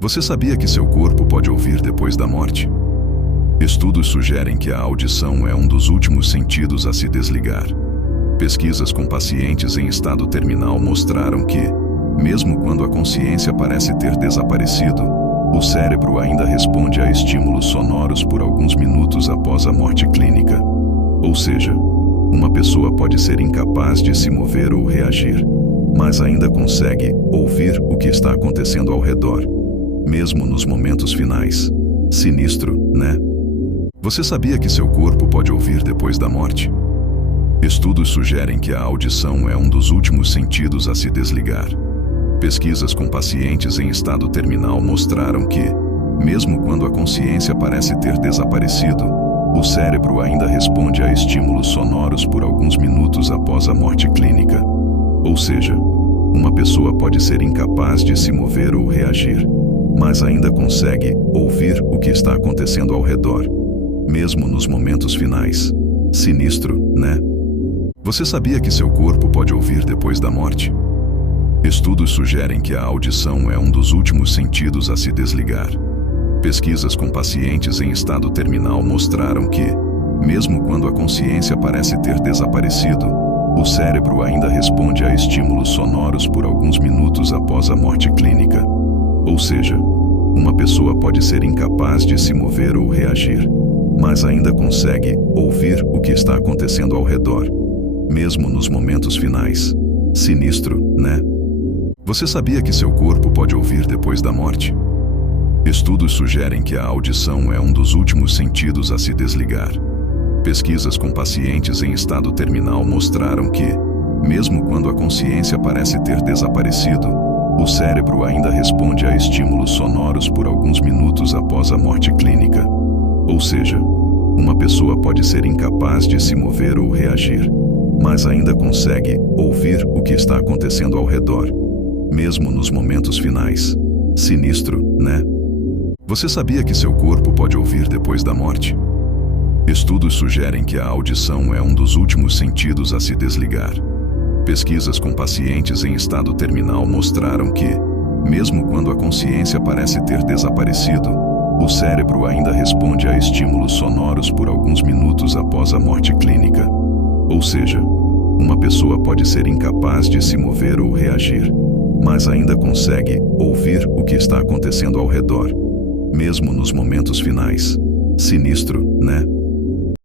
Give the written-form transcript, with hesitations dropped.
Você sabia que seu corpo pode ouvir depois da morte? Estudos sugerem que a audição é um dos últimos sentidos a se desligar. Pesquisas com pacientes em estado terminal mostraram que, mesmo quando a consciência parece ter desaparecido, o cérebro ainda responde a estímulos sonoros por alguns minutos após a morte clínica. Ou seja, uma pessoa pode ser incapaz de se mover ou reagir, mas ainda consegue ouvir o que está acontecendo ao redor, mesmo nos momentos finais. Sinistro, né? Você sabia que seu corpo pode ouvir depois da morte? Estudos sugerem que a audição é um dos últimos sentidos a se desligar. Pesquisas com pacientes em estado terminal mostraram que, mesmo quando a consciência parece ter desaparecido, o cérebro ainda responde a estímulos sonoros por alguns minutos após a morte clínica. Ou seja, uma pessoa pode ser incapaz de se mover ou reagir, mas ainda consegue ouvir o que está acontecendo ao redor, mesmo nos momentos finais. Sinistro, né? Você sabia que seu corpo pode ouvir depois da morte? Estudos sugerem que a audição é um dos últimos sentidos a se desligar. Pesquisas com pacientes em estado terminal mostraram que, mesmo quando a consciência parece ter desaparecido, o cérebro ainda responde a estímulos sonoros por alguns minutos após a morte clínica. Ou seja, uma pessoa pode ser incapaz de se mover ou reagir, mas ainda consegue ouvir o que está acontecendo ao redor, mesmo nos momentos finais. Sinistro, né? Você sabia que seu corpo pode ouvir depois da morte? Estudos sugerem que a audição é um dos últimos sentidos a se desligar. Pesquisas com pacientes em estado terminal mostraram que, mesmo quando a consciência parece ter desaparecido, o cérebro ainda responde a estímulos sonoros por alguns minutos após a morte clínica. Ou seja, uma pessoa pode ser incapaz de se mover ou reagir, mas ainda consegue ouvir o que está acontecendo ao redor, mesmo nos momentos finais. Sinistro, né? Você sabia que seu corpo pode ouvir depois da morte? Estudos sugerem que a audição é um dos últimos sentidos a se desligar. Pesquisas com pacientes em estado terminal mostraram que, mesmo quando a consciência parece ter desaparecido, o cérebro ainda responde a estímulos sonoros por alguns minutos após a morte clínica. Ou seja, uma pessoa pode ser incapaz de se mover ou reagir, mas ainda consegue ouvir o que está acontecendo ao redor, mesmo nos momentos finais. Sinistro, né?